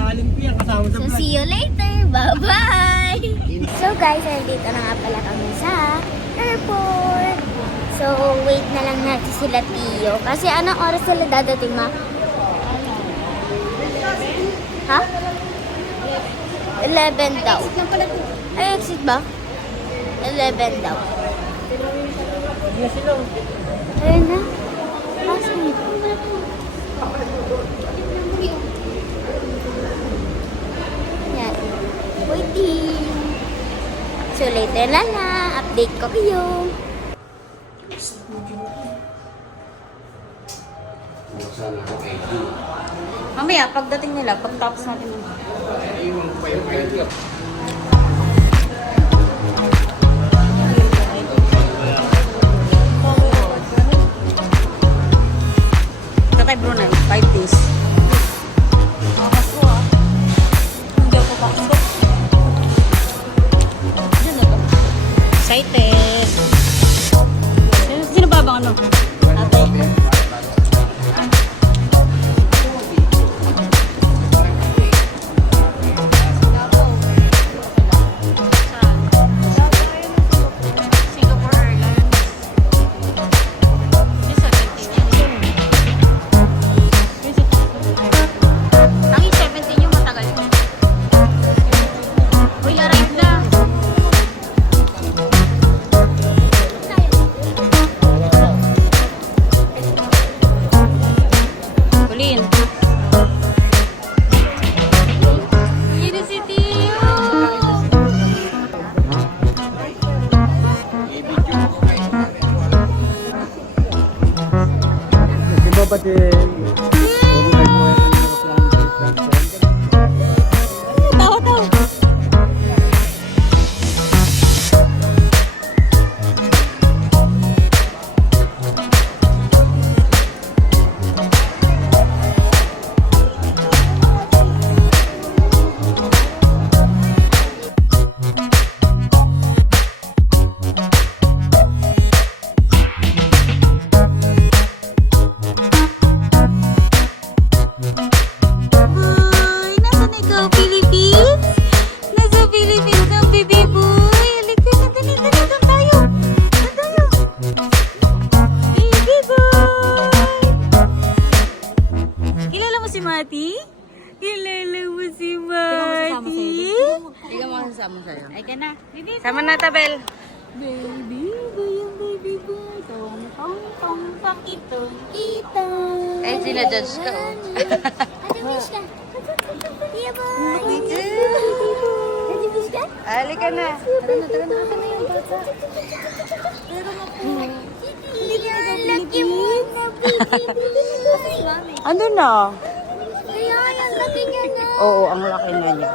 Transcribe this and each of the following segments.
talent ko yan, kasama sa So, vlog. see you later. Bye-bye! So guys, nandito na nga pala kami sa airport. So, wait na lang natin sila Tio. Kasi anong oras sila dadating, ma? Ha? 11 daw. Ay, exit ba? 11 daw. Hindi na sila. Ayun na. Asan? Yan. Waiting. So, later na lang. Update ko kayo. Mamaya, pagdating nila, pagtapos natin. Ito kay Brunei, 5 days. Hindi ako pasok. Excited. Sino ba bang ano? Ate. Pati Mati? Kilala mo si Mati? Ikaw mo kasama sa'yo. Ay ka na. Sama na, Tabel. Baby boy, baby boy. Tong, tong, tong, tong, itong, itong. Eh, sila-judge ka, oh. Ate Wish ka. Tia boy. Ate Wish ka? Halika na. Tara na yung bata. Pero mo po. Laki mo na, baby. Ano na? Kaya, ang laki niya na. Oo, ang laki na niya.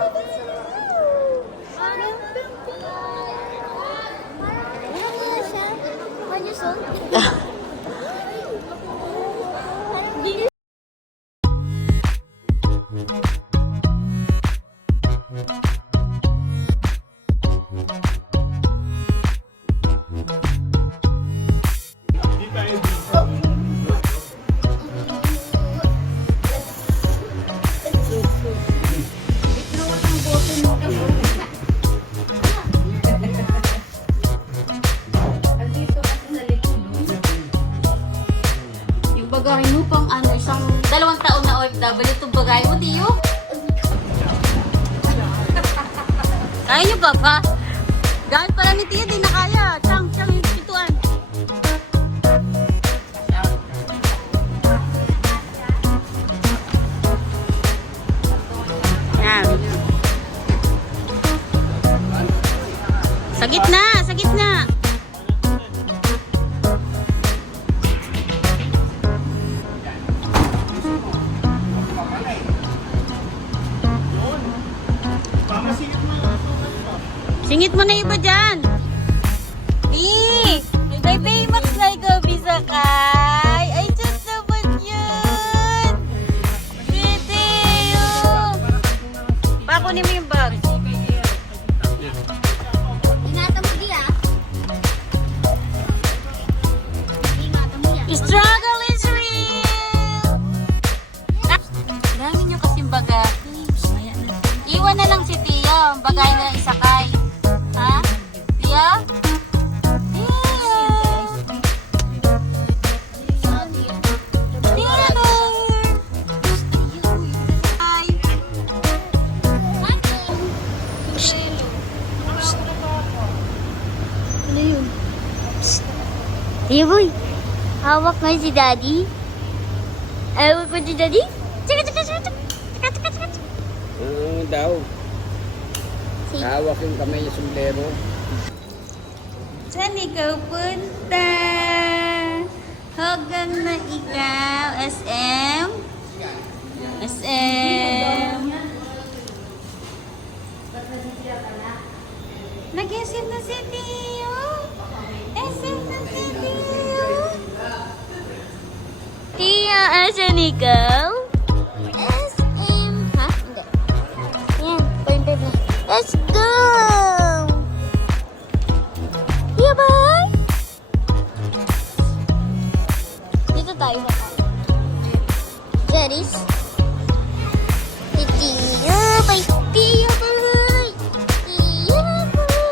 Yung bagahe mo pang ano, isang 2 taon na OFW, itong bagahe mo, Tiyo? Kaya niyo pa ba? Dahil pala ni Tiyo, di na kaya. Chang, yung pituan. Yan. Sa gitna, sa gitna. Singit mo na iba dyan. May Baymax na ikaw bisa kay. Ay, dyan naman yun. Pwede yun. Pakunin mo yung bag. Ingatan mo di ah. Ingatan mo yan. Struggle is real. Dami nyo kasing bagahe. na lang si Tio. Bagay na lang isakay. Ha? Tio? Tio! Tio! Ay! Ano yun? Iboy, hawak nga si Daddy. Hawak ko si Daddy. Tsaka, tsaka, tsaka, tsaka, tsaka, tsaka, tsaka. Daw. Si Hawak yung kamay niya sombrero. Saan ikaw punta? Hanggang na ikaw, SM? SM? Nag-SM na si Tio? SM na si Tio? Tia, asan ikaw? SM. Ha? Hindi. Yan, pointer na. Let's go! Tia, bye! Dito tayo sa tayo. Jerry's. Tia, bye! Tia, bye! Tia, bye!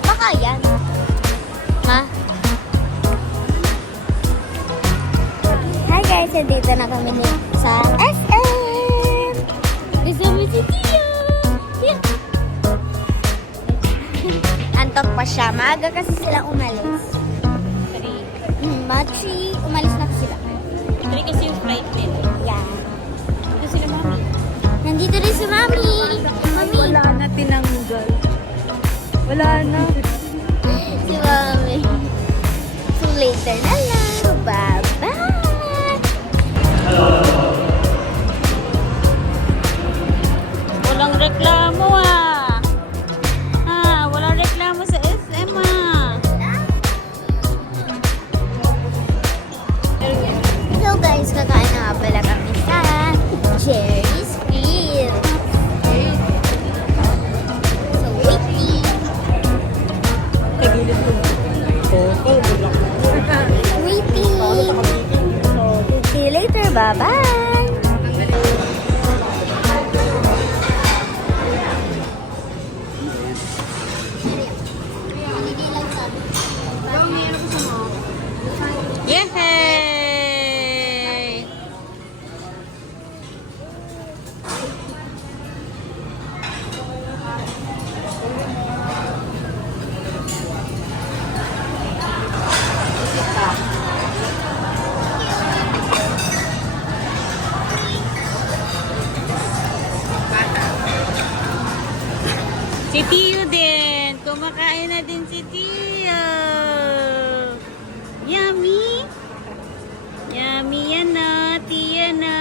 Baka yan. Ha? Hi guys, dito na kami sa SM. Kasama si Tia. Tia. Antok pa siya. Maaga kasi sila umalis. Matri, umalis na sila. 3 kasi yung flight nila. Yeah. Ito sila, Mami. Nandito rin si Mami. Mami. Wala na tinanggal. Wala na. Si Mami. So later na lang. Bye-bye. Walang reklamo walang reklamo sa SM So guys, kakain na nga pala kami sa Jerry's Grill. So waiting. Waiting. See you later. Bye-bye. Yehey! Si Tio din. Kumakain na din si Tio. Yummy. Yummy yan na. Tio na.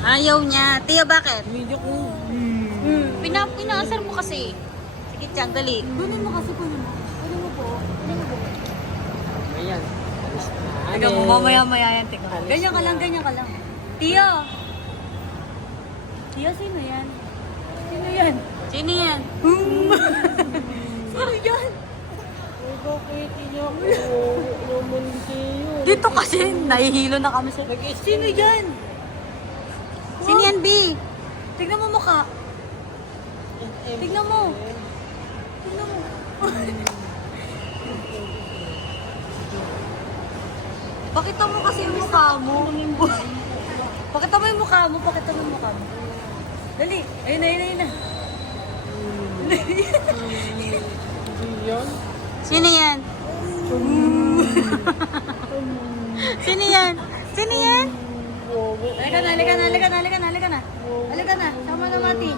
Ayaw niya. Tio, bakit? Medyo ko. Pinaasar mo kasi. Sige, Tiyan, dali. Kunin mo kasi, kunin mo. Kunin mo po. Ayan. Tingnan mo, mamaya-maya yan. Tingnan mo. Ganyan ka lang, ganyan ka lang. Tio! Tio, sino yan? Sino yan? Sino yan? Sino yan? Dito kasi, nahihilo na kami sa... Sino yan? Sino yan, B? Tignan mo mukha. Tignan mo. Tignan mo. Pakita mo kasi yung mukha mo. Pakita mo yung mukha mo. Pakita mo yung mukha mo. Dali. Ayun na, ayun na, ayun na. Sino yan? Sino yan? Sino yan? Halika na, halika na, halika na, halika na, halika na. Halika na, sama na Mati.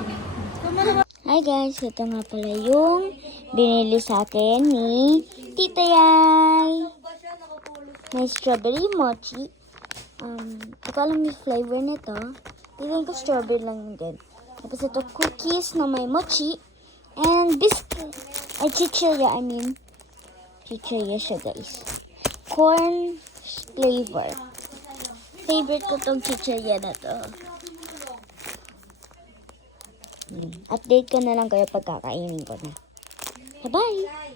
Sama na Mati. Hi guys, ito nga pala yung binili sa akin ni Tita Yay. May strawberry mochi. Hindi ko alam yung flavor nito. Tignan ko strawberry lang din. Tapos ito cookies na may mochi. And biscuit. Ay, chichirya, I mean. Chichirya siya, guys. Corn flavor. Favorite ko tong chichirya na to. Update ko na lang kayo pagkakainin ko na. Bye-bye!